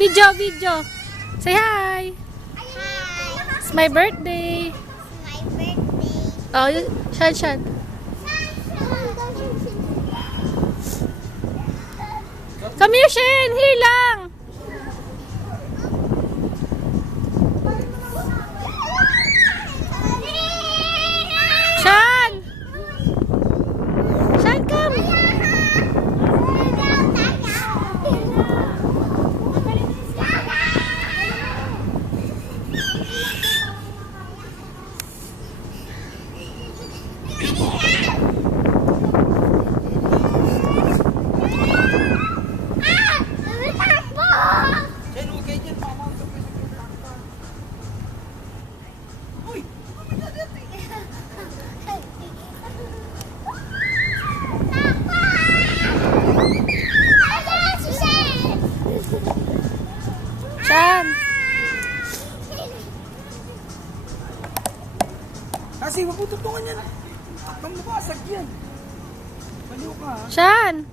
Video, video. Say hi. Hi. It's my birthday. My birthday. Oh, Shan, Shan. Come here, Shan. Here lang. Shan. Shan, come. Shan. Kasi wag mo tutungan yan. Pang nabasag yan. Baliw ka ha. Shan.